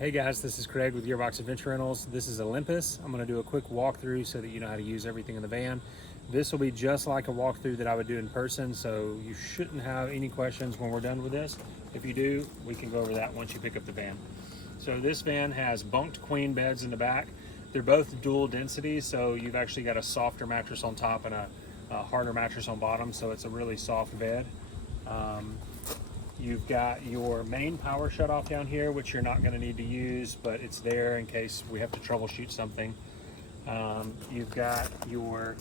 Hey guys, this is Craig with Gearbox Adventure Rentals. This is Olympus. I'm going to do a quick walkthrough so that you know how to use everything in the van. This will be just like a walkthrough that I would do in person, so you shouldn't have any questions when we're done with this. If you do, we can go over that once you pick up the van. So this van has bunked queen beds in the back. They're both dual density, so you've actually got a softer mattress on top and a harder mattress on bottom, so it's a really soft bed. You've got your main power shutoff down here, which you're not going to need to use, but it's there in case we have to troubleshoot something. You've got your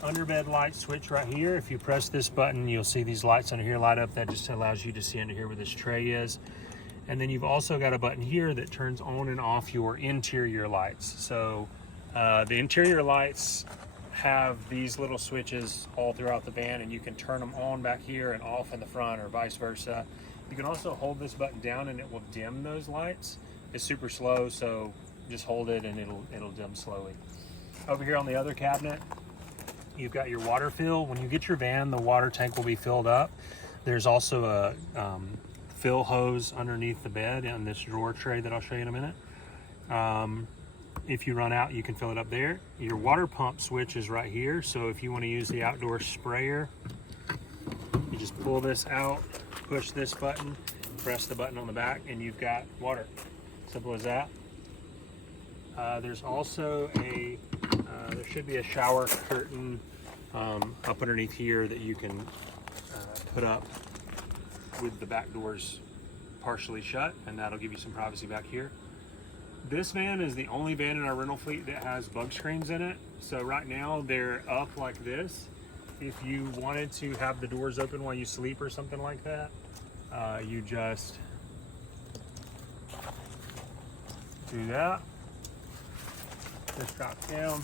underbed light switch right here. If you press this button, you'll see these lights under here light up. That just allows you to see under here where this tray is. And then you've also got a button here that turns on and off your interior lights. So the interior lights have these little switches all throughout the van, and you can turn them on back here and off in the front or vice versa. You can also hold this button down and it will dim those lights. It's super slow, so just hold it and it'll dim slowly. Over here on the other cabinet, you've got your water fill. When you get your van, the water tank will be filled up. There's also a fill hose underneath the bed in this drawer tray that I'll show you in a minute. If you run out, you can fill it up there. Your water pump switch is right here, so if you want to use the outdoor sprayer, you just pull this out, push this button, press the button on the back, and you've got water. Simple as that. There's also there should be a shower curtain up underneath here that you can put up with the back doors partially shut, and that'll give you some privacy back here. This van is the only van in our rental fleet that has bug screens in it. So right now they're up like this. If you wanted to have the doors open while you sleep or something like that, you just do that. Just drop down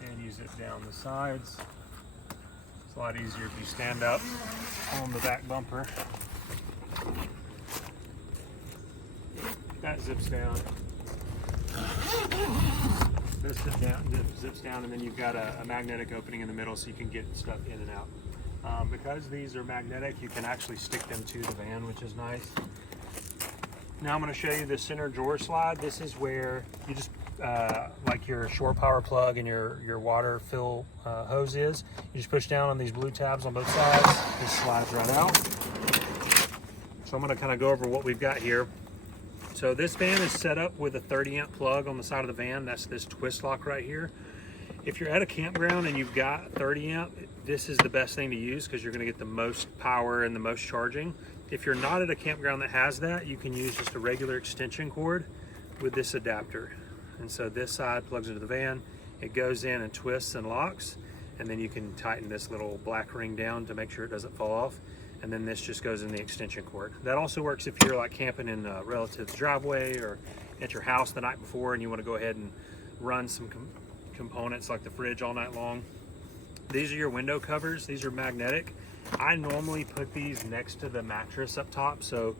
and use it down the sides. It's a lot easier if you stand up on the back bumper. That zips down. This zips down, and then you've got a magnetic opening in the middle so you can get stuff in and out. Because these are magnetic, you can actually stick them to the van, which is nice. Now I'm going to show you the center drawer slide. This is where you just, like your shore power plug and your water fill hose is. You just push down on these blue tabs on both sides. This slides right out. So I'm going to kind of go over what we've got here. So this van is set up with a 30 amp plug on the side of the van. That's this twist lock right here. If you're at a campground and you've got 30 amp, this is the best thing to use because you're going to get the most power and the most charging. If you're not at a campground that has that, you can use just a regular extension cord with this adapter. And so this side plugs into the van, it goes in and twists and locks, and then you can tighten this little black ring down to make sure it doesn't fall off. And then this just goes in the extension cord. That also works if you're like camping in a relative's driveway or at your house the night before and you want to go ahead and run some components like the fridge all night long. These are your window covers. These are magnetic. I normally put these next to the mattress up top, so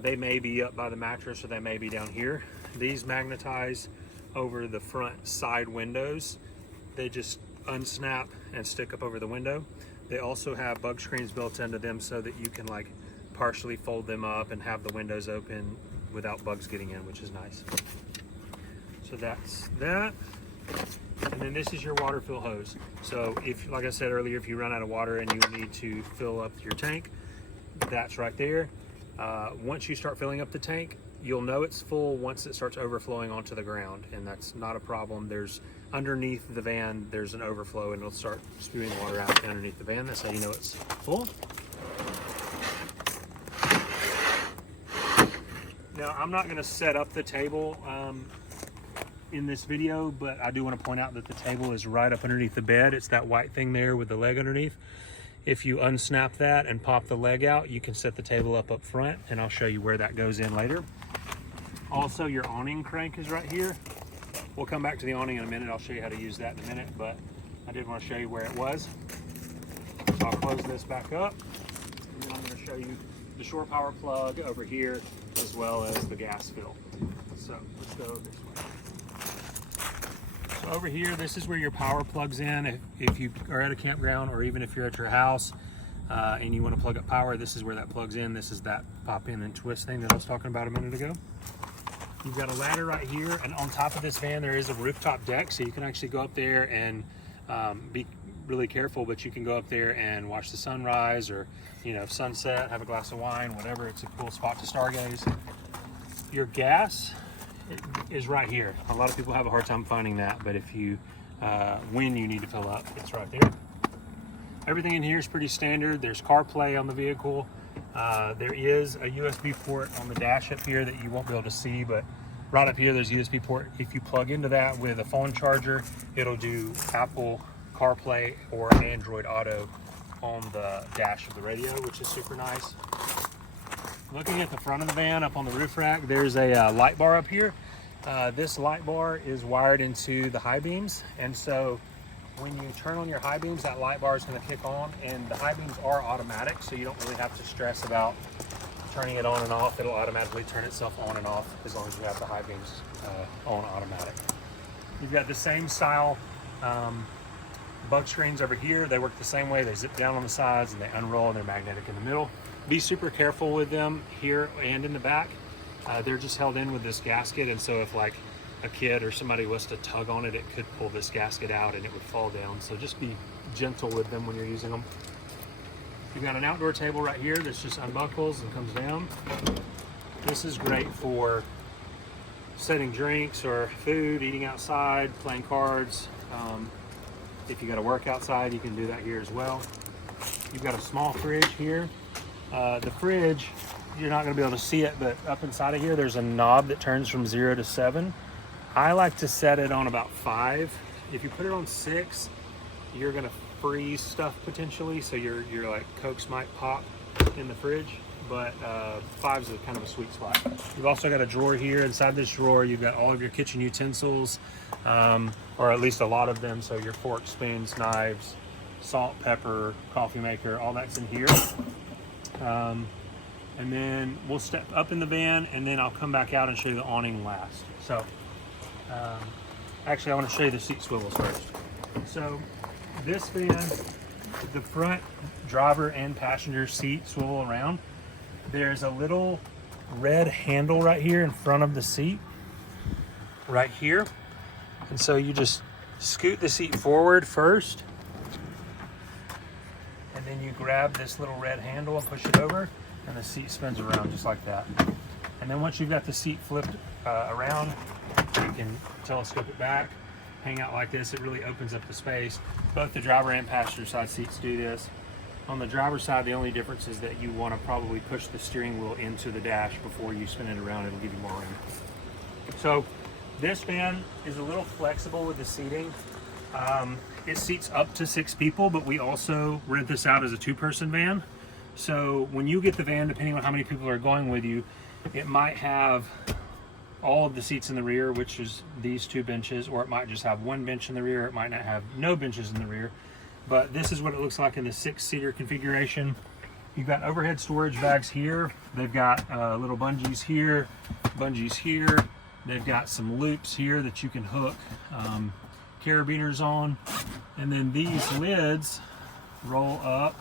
they may be up by the mattress or they may be down here. These magnetize over the front side windows. They just unsnap and stick up over the window. They also have bug screens built into them so that you can like partially fold them up and have the windows open without bugs getting in, which is nice. So that's that. And then this is your water fill hose. So if, like I said earlier, if you run out of water and you need to fill up your tank, that's right there. Once you start filling up the tank, you'll know it's full once it starts overflowing onto the ground, and that's not a problem. There's underneath the van, there's an overflow and it'll start spewing water out underneath the van. That's how you know it's full. Now I'm not going to set up the table in this video, but I do want to point out that the table is right up underneath the bed. It's that white thing there with the leg underneath. If you unsnap that and pop the leg out, you can set the table up front, and I'll show you where that goes in later. Also, your awning crank is right here. We'll come back to the awning in a minute. I'll show you how to use that in a minute, but I did want to show you where it was. So I'll close this back up, and then I'm going to show you the shore power plug over here, as well as the gas fill. So let's go this way. So over here, this is where your power plugs in. If you are at a campground or even if you're at your house, and you want to plug up power, this is where that plugs in. This is that pop in and twist thing that I was talking about a minute ago. You've got a ladder right here, and on top of this van there is a rooftop deck, so you can actually go up there and be really careful, but you can go up there and watch the sunrise, or sunset, have a glass of wine, whatever. It's a cool spot to stargaze. Your gas is right here. A lot of people have a hard time finding that, but if you when you need to fill up, it's right there. Everything in here is pretty standard. There's CarPlay on the vehicle. There is a USB port on the dash up here that you won't be able to see, but right up here there's a USB port. If you plug into that with a phone charger, it'll do Apple CarPlay or Android Auto on the dash of the radio, which is super nice. Looking at the front of the van up on the roof rack, there's a light bar up here. This light bar is wired into the high beams, and so when you turn on your high beams, that light bar is going to kick on, and the high beams are automatic, so you don't really have to stress about turning it on and off. It'll automatically turn itself on and off as long as you have the high beams on automatic. You've got the same style bug screens over here. They work the same way. They zip down on the sides and they unroll, and they're magnetic in the middle. Be super careful with them here and in the back. They're just held in with this gasket, and so if like a kid or somebody was to tug on it, it could pull this gasket out and it would fall down. So just be gentle with them when you're using them. You've got an outdoor table right here that's just unbuckles and comes down. This is great for setting drinks or food, eating outside, playing cards. If you got to work outside, you can do that here as well. You've got a small fridge here. The fridge, you're not going to be able to see it, but up inside of here there's a knob that turns from 0 to 7. I like to set it on about 5. If you put it on 6, you're going to freeze stuff potentially, so your like Cokes might pop in the fridge, but 5 is kind of a sweet spot. You've also got a drawer here. Inside this drawer you've got all of your kitchen utensils, or at least a lot of them, so your forks, spoons, knives, salt, pepper, coffee maker, all that's in here. And then we'll step up in the van, and then I'll come back out and show you the awning last. So actually I want to show you the seat swivels first. So this van, the front driver and passenger seat swivel around. There's a little red handle right here in front of the seat, right here. And so you just scoot the seat forward first, and then you grab this little red handle and push it over, and the seat spins around just like that. And then once you've got the seat flipped around, you can telescope it back, hang out like this. It really opens up the space. Both the driver and passenger side seats do this. On the driver's side, the only difference is that you want to probably push the steering wheel into the dash before you spin it around. It'll give you more room. So this van is a little flexible with the seating. It seats up to 6 people, but we also rent this out as a 2-person van. So when you get the van, depending on how many people are going with you, it might have all of the seats in the rear, which is these 2 benches, or it might just have 1 bench in the rear. It might not have no benches in the rear. But this is what it looks like in the 6-seater configuration. You've got overhead storage bags here. They've got little bungees here, bungees here. They've got some loops here that you can hook carabiners on. And then these lids roll up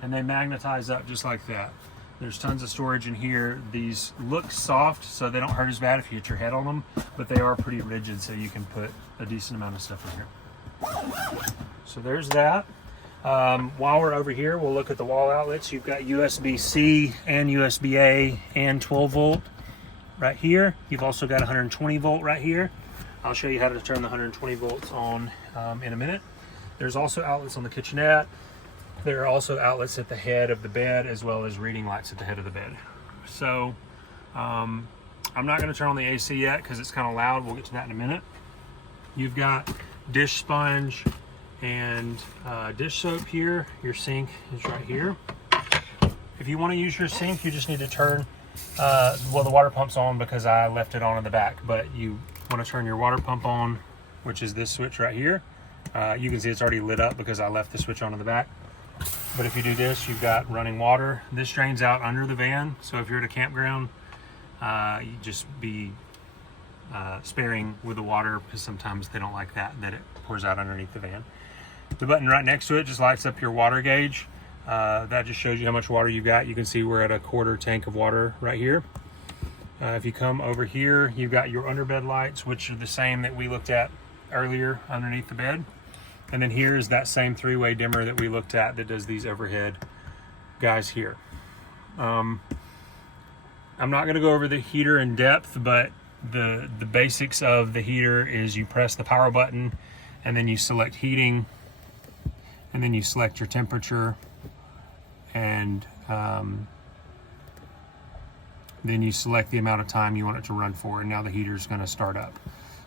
and they magnetize up just like that. There's tons of storage in here. These look soft, so they don't hurt as bad if you hit your head on them, but they are pretty rigid, so you can put a decent amount of stuff in here. So there's that. While we're over here, we'll look at the wall outlets. You've got USB-C and USB-A and 12 volt right here. You've also got 120 volt right here. I'll show you how to turn the 120 volts on in a minute. There's also outlets on the kitchenette. There are also outlets at the head of the bed, as well as reading lights at the head of the bed. So I'm not going to turn on the AC yet because it's kind of loud. We'll get to that in a minute. You've got dish sponge and dish soap here. Your sink is right here. If you want to use your sink, you just need to turn, well, the water pump's on because I left it on in the back, but you want to turn your water pump on, which is this switch right here. You can see it's already lit up because I left the switch on in the back. But if you do this, you've got running water. This drains out under the van, so if you're at a campground, you just be sparing with the water because sometimes they don't like that it pours out underneath the van. The button right next to it just lights up your water gauge. That just shows you how much water you've got. You can see we're at a 1/4 tank of water right here. If you come over here, you've got your underbed lights, which are the same that we looked at earlier underneath the bed. And then here is that same 3-way dimmer that we looked at that does these overhead guys here. I'm not going to go over the heater in depth, but the basics of the heater is you press the power button and then you select heating, and then you select your temperature, and then you select the amount of time you want it to run for, and now the heater is going to start up.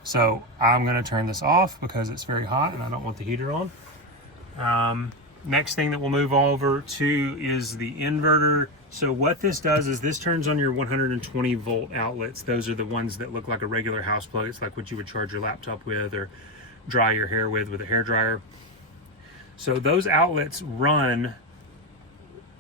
So I'm going to turn this off because it's very hot and I don't want the heater on. Next thing that we'll move over to is the inverter. So what this does is this turns on your 120 volt outlets. Those are the ones that look like a regular house plug. It's like what you would charge your laptop with or dry your hair with a hair dryer. So those outlets run.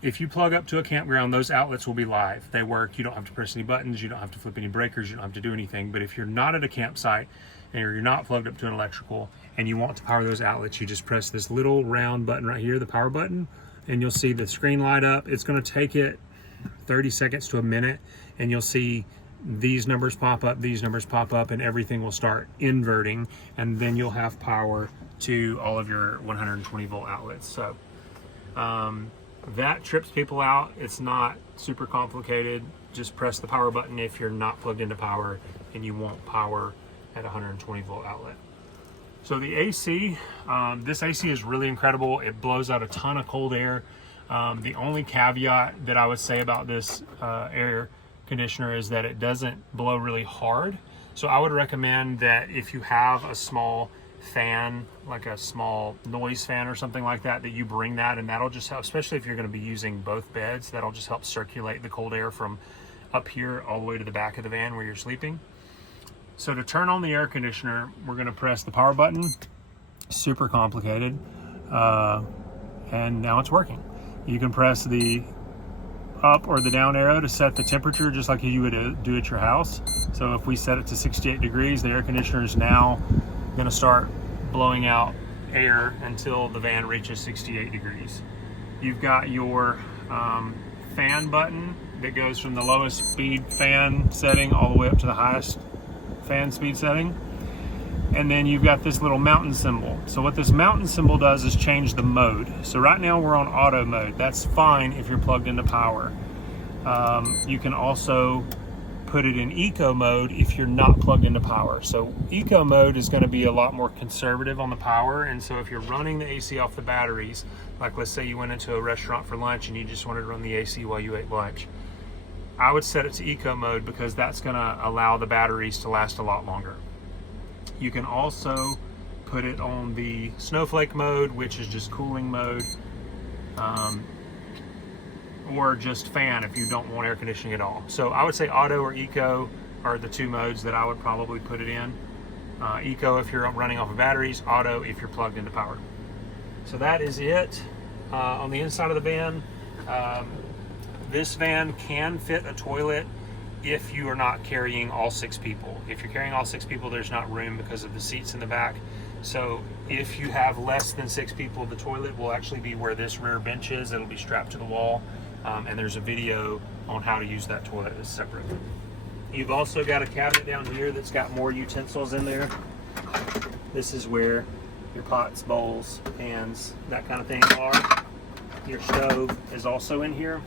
If you plug up to a campground, those outlets will be live. They work. You don't have to press any buttons. You don't have to flip any breakers. You don't have to do anything. But if you're not at a campsite and you're not plugged up to an electrical and you want to power those outlets, you just press this little round button right here, the power button, and you'll see the screen light up. It's going to take it 30 seconds to a minute, and you'll see these numbers pop up, these numbers pop up, and everything will start inverting, and then you'll have power to all of your 120 volt outlets. So that trips people out. It's not super complicated. Just press the power button if you're not plugged into power and you want power at 120 volt outlet. So the AC, this AC is really incredible. It blows out a ton of cold air. The only caveat that I would say about this air conditioner is that it doesn't blow really hard. So I would recommend that if you have a small fan, like a small noise fan or something like that, that you bring that, and that'll just help, especially if you're going to be using both beds. That'll just help circulate the cold air from up here all the way to the back of the van where you're sleeping. So to turn on the air conditioner, we're going to press the power button. Super complicated, and now it's working. You can press the up or the down arrow to set the temperature just like you would do at your house. So if we set it to 68 degrees, the air conditioner is now going to start blowing out air until the van reaches 68 degrees. You've got your fan button that goes from the lowest speed fan setting all the way up to the highest fan speed setting. And then you've got this little mountain symbol. So what this mountain symbol does is change the mode. So right now we're on auto mode. That's fine if you're plugged into power. You can also put it in eco mode if you're not plugged into power. So eco mode is going to be a lot more conservative on the power. And so if you're running the AC off the batteries, like let's say you went into a restaurant for lunch and you just wanted to run the AC while you ate lunch, I would set it to eco mode because that's going to allow the batteries to last a lot longer. You can also put it on the snowflake mode, which is just cooling mode, or just fan if you don't want air conditioning at all. So I would say auto or eco are the two modes that I would probably put it in. Eco if you're running off of batteries, auto if you're plugged into power. So that is it on the inside of the van. This van can fit a toilet if you are not carrying all 6 people. If you're carrying all 6 people, there's not room because of the seats in the back. So if you have less than 6 people, the toilet will actually be where this rear bench is. It'll be strapped to the wall, and there's a video on how to use that toilet as separate. You've also got a cabinet down here that's got more utensils in there. This is where your pots, bowls, pans, that kind of thing are. Your stove is also in here.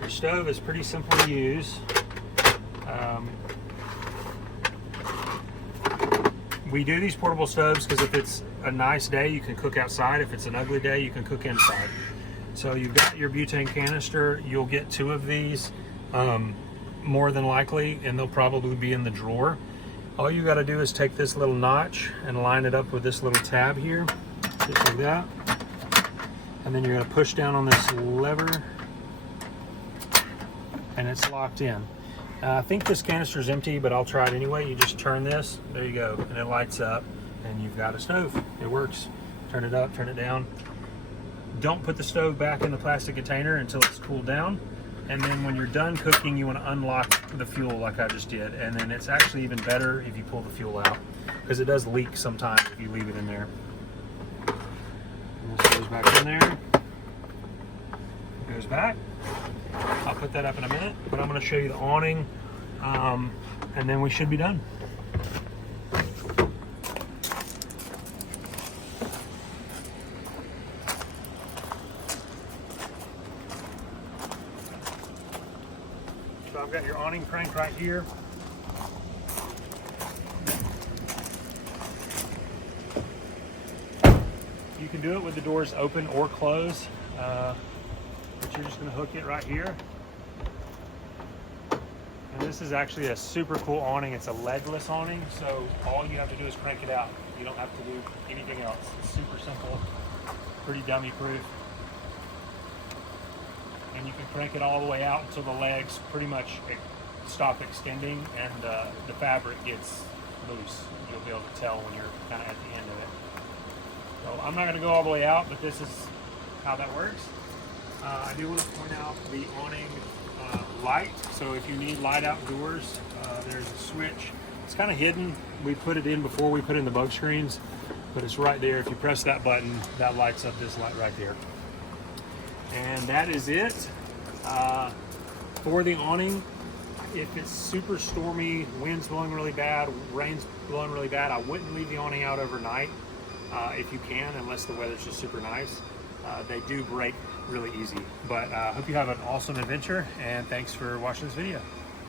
Your stove is pretty simple to use. We do these portable stoves because if it's a nice day, you can cook outside. If it's an ugly day, you can cook inside. So you've got your butane canister. You'll get 2 of these, more than likely, and they'll probably be in the drawer. All you got to do is take this little notch and line it up with this little tab here, just like that. And then you're going to push down on this lever, and it's locked in. I think this canister is empty, but I'll try it anyway. You just turn this, there you go, and it lights up, and you've got a stove. It works. Turn it up, turn it down. Don't put the stove back in the plastic container until it's cooled down, and then when you're done cooking, you want to unlock the fuel like I just did, and then it's actually even better if you pull the fuel out, because it does leak sometimes if you leave it in there. And this goes back in there. Goes back. I'll put that up in a minute, but I'm going to show you the awning, and then we should be done. So I've got your awning crank right here. You can do it with the doors open or closed, but you're just going to hook it right here. And this is actually a super cool awning. It's a legless awning, so all you have to do is crank it out. You don't have to do anything else. It's super simple, pretty dummy proof. And you can crank it all the way out until the legs pretty much stop extending and the fabric gets loose. You'll be able to tell when you're kind of at the end of it. So I'm not going to go all the way out, but this is how that works. I do want to point out the awning light. So if you need light outdoors, there's a switch. It's kind of hidden. We put it in before we put in the bug screens, but it's right there. If you press that button, that lights up this light right there. And that is it for the awning. If it's super stormy, wind's blowing really bad, rain's blowing really bad, I wouldn't leave the awning out overnight if you can, unless the weather's just super nice. They do break really easy. But I hope you have an awesome adventure, and thanks for watching this video.